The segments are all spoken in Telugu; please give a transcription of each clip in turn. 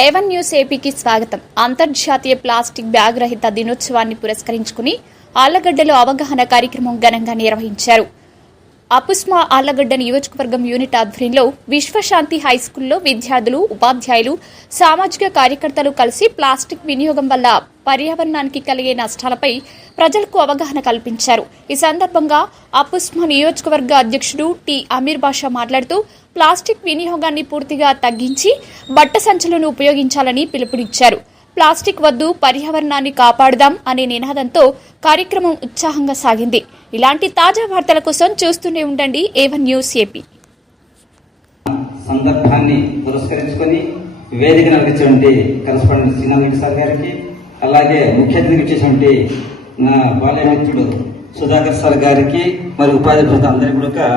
A1 న్యూస్ ఏపీకి స్వాగతం. అంతర్జాతీయ ప్లాస్టిక్ బ్యాగ్ రహిత దినోత్సవాన్ని పురస్కరించుకుని ఆళ్లగడ్డలో అవగాహన కార్యక్రమం ఘనంగా నిర్వహించారు. అపుస్మా ఆళ్లగడ్డ నియోజకవర్గం యూనిట్ ఆధ్వర్యంలో విశ్వశాంతి హైస్కూల్లో విద్యార్థులు, ఉపాధ్యాయులు, సామాజిక కార్యకర్తలు కలిసి ప్లాస్టిక్ వినియోగం వల్ల పర్యావరణానికి కలిగే నష్టాలపై ప్రజలకు అవగాహన కల్పించారు. ఈ సందర్భంగా అపుస్మా నియోజకవర్గ అధ్యక్షుడు టి అమీర్ బాషా మాట్లాడుతూ ప్లాస్టిక్ వినియోగాన్ని పూర్తిగా తగ్గించి బట్ట సంచులను ఉపయోగించాలని పిలుపునిచ్చారు. ప్లాస్టిక్ వద్దు, పర్యావరణాన్ని కాపాడుదాం అనే నినాదంతో కార్యక్రమం ఉత్సాహంగా సాగింది. ఇలాంటి తాజా వార్తల కోసం చూస్తూనే ఉండండి A1 న్యూస్ ఏపీ. సందర్భాన్ని పురస్కరించుకొని వేదిక నడిచినటువంటి కరస్పాండెంట్ శ్రీనాథ్ సార్ గారికి, అలాగే ముఖ్య అతిథికి వచ్చేటువంటి నా బాల్యమిత్రుడు సుధాకర్ సార్ గారికి, మరి ఉపాధ్యాయులు అందరికీ కూడా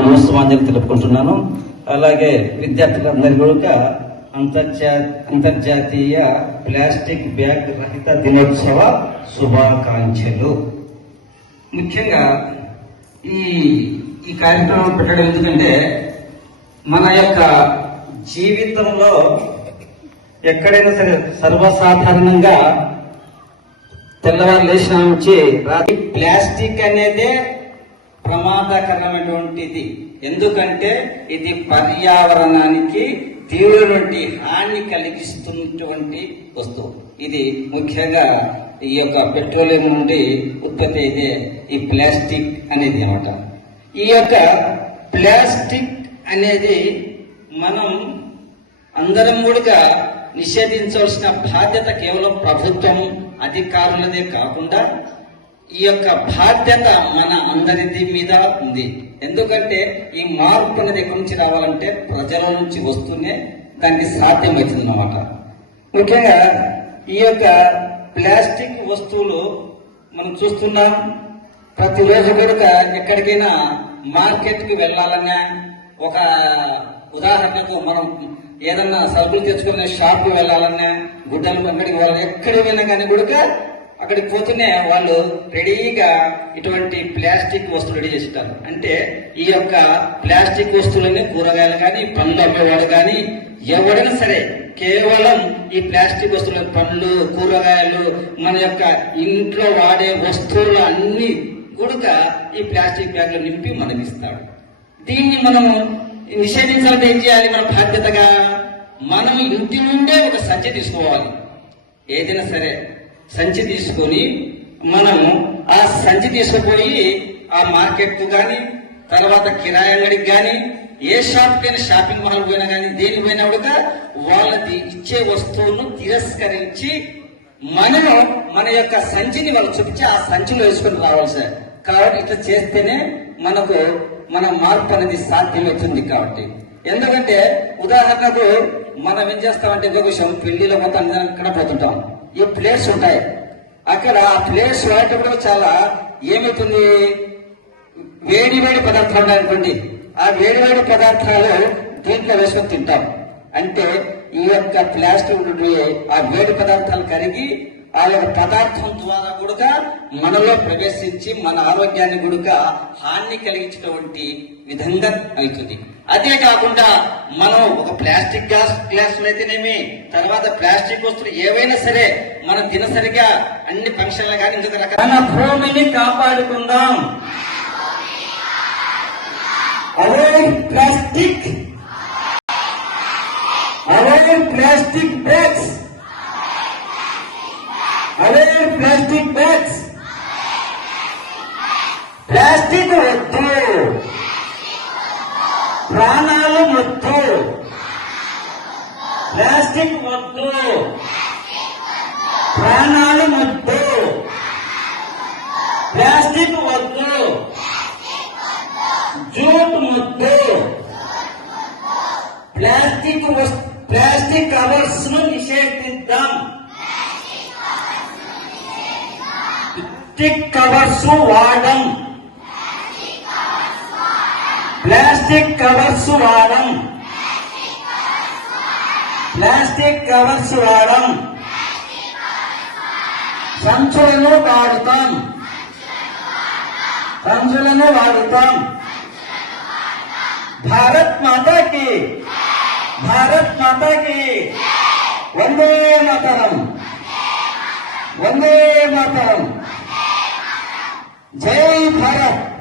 నమస్కారం తెలుపుకుంటున్నాను. అలాగే విద్యార్థులందరికీ కూడా అంతర్జాతీయ ప్లాస్టిక్ బ్యాగ్ రహిత దినోత్సవ శుభాకాంక్షలు. ముఖ్యంగా ఈ కార్యక్రమం పెట్టడం ఎందుకంటే మన యొక్క జీవితంలో ఎక్కడైనా సరే సర్వసాధారణంగా తెల్లవారు లేచిన నుంచి రాత్రి ప్లాస్టిక్ అనేదే ప్రమాదకరమైనటువంటిది. ఎందుకంటే ఇది పర్యావరణానికి తీవ్రమైన హాని కలిగిస్తున్నటువంటి వస్తువు. ఇది ముఖ్యంగా ఈ యొక్క పెట్రోలియం నుండి ఉత్పత్తి అయితే ఈ ప్లాస్టిక్ అనేది అనమాట. ఈ యొక్క ప్లాస్టిక్ అనేది మనం అందరం కూడా నిషేధించవలసిన బాధ్యత కేవలం ప్రభుత్వం, అధికారులదే కాకుండా ఈ యొక్క బాధ్యత మన అందరిది మీద ఉంది. ఎందుకంటే ఈ మార్పు అనేది ఎక్కడి నుంచి రావాలంటే ప్రజల నుంచి వస్తూనే దానికి సాధ్యమవుతుంది అన్నమాట. ముఖ్యంగా ఈ యొక్క ప్లాస్టిక్ వస్తువులు మనం చూస్తున్నాం. ప్రతిరోజు కూడా ఎక్కడికైనా మార్కెట్కి వెళ్ళాలన్నా, ఒక ఉదాహరణకు మనం ఏదన్నా సరుకులు తెచ్చుకునే షాప్కి వెళ్ళాలన్నా, గుడ్డలు ఎక్కడికి వెళ్ళాలి, ఎక్కడికి వెళ్ళినా కానీ కూడా అక్కడికి పోతూనే వాళ్ళు రెడీగా ఇటువంటి ప్లాస్టిక్ వస్తువులు రెడీ చేస్తారు. అంటే ఈ యొక్క ప్లాస్టిక్ వస్తువులని కూరగాయలు కానీ, పండ్లు అమ్మేవాడు కానీ ఎవరైనా సరే కేవలం ఈ ప్లాస్టిక్ వస్తువులు, పండ్లు, కూరగాయలు, మన యొక్క ఇంట్లో వాడే వస్తువులు అన్ని కూడా ఈ ప్లాస్టిక్ బ్యాగ్లో నింపి మనకి ఇస్తాడు. దీన్ని మనము నిషేధించాలంటే ఏం చేయాలి? మన బాధ్యతగా మనం ఇంటి నుండే ఒక సంచి తీసుకోవాలి. ఏదైనా సరే సంచి తీసుకొని మనము ఆ సంచి తీసుకుపోయి ఆ మార్కెట్ కానీ, తర్వాత కిరాయి అంగడికి కానీ, ఏ షాప్ కైనా, షాపింగ్ మాల్ పోయినా కానీ, దేని పోయినా కూడా వాళ్ళది ఇచ్చే వస్తువును తిరస్కరించి మనము మన యొక్క సంచిని వాళ్ళు చూపించి ఆ సంచిలో వేసుకొని రావాలి సార్. కాబట్టి ఇట్లా చేస్తేనే మన మార్పు అనేది సాధ్యమవుతుంది. కాబట్టి ఎందుకంటే ఉదాహరణకు మనం ఏం చేస్తామంటే ఇంకొక విషయం, పెళ్లిలో మొత్తం అందరం ఇక్కడ పోతుంటాం, ఈ ప్లేట్స్ ఉంటాయి. అక్కడ ఆ ప్లేట్స్ వాడేటప్పుడు చాలా ఏమవుతుంది, వేడి పదార్థాలు ఉన్నాయనుకోండి, ఆ వేడి పదార్థాలు దీంట్లో వేసుకొని తింటాం. అంటే ఈ యొక్క ప్లాస్టిక్ నుండి ఆ వేడి పదార్థాలు కరిగి ఆ యొక్క పదార్థం ద్వారా కూడా మనలో ప్రవేశించి మన ఆరోగ్యాన్ని కూడా హాని కలిగించినటువంటి విధంగా అవుతుంది. అదే కాకుండా మనం ఒక ప్లాస్టిక్ గ్లాసులు అయితేనేమి, తర్వాత ప్లాస్టిక్ వస్తువులు ఏవైనా సరే మనం దినసరిగా అన్ని ఫంక్షన్లు కానీ ఇంకొక రకాల మన భూమిని కాపాడుకుందాం. Avoid plastic, avoid plastic bags, avoid plastic bags. Plastic వద్దు, ప్రాణాలు వద్దు. ప్లాస్టిక్ వద్దు, ప్రాణాలు వద్దు. ప్లాస్టిక్ వద్దు, జూట్ వద్దు. ప్లాస్టిక్ కవర్స్ ను నిషేధిద్దాం. ప్లాస్టిక్ కవర్స్ వాడడం, ప్లాస్టిక్ కవర్స్ వాడడం, ప్లాస్టిక్ కవర్స్ వాడడం. సంచులను వాడుతాం, సంచులను వాడుతాం. भारत माता की, भारत माता की। వందే మాతరం, వందే మాతరం, జై భారత్.